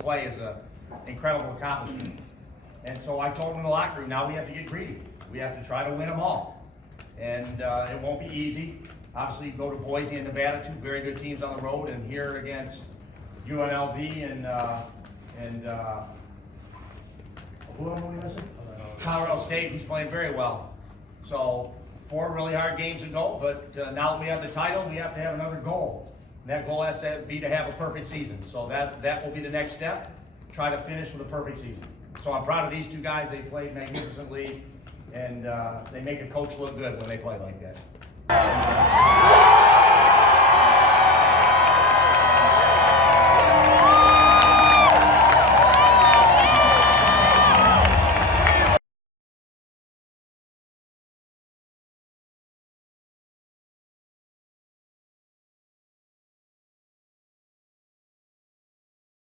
Play is an incredible accomplishment. And so I told them in the locker room, now we have to get greedy. We have to try to win them all. And it won't be easy. Obviously, go to Boise and Nevada, two very good teams on the road, and here against UNLV and who am I missing? Colorado State, who's playing very well. So 4 really hard games to go, but now that we have the title, we have to have another goal. And that goal has to be to have a perfect season. So that will be the next step, try to finish with a perfect season. So I'm proud of these two guys. They played magnificently, and they make a coach look good when they play like that.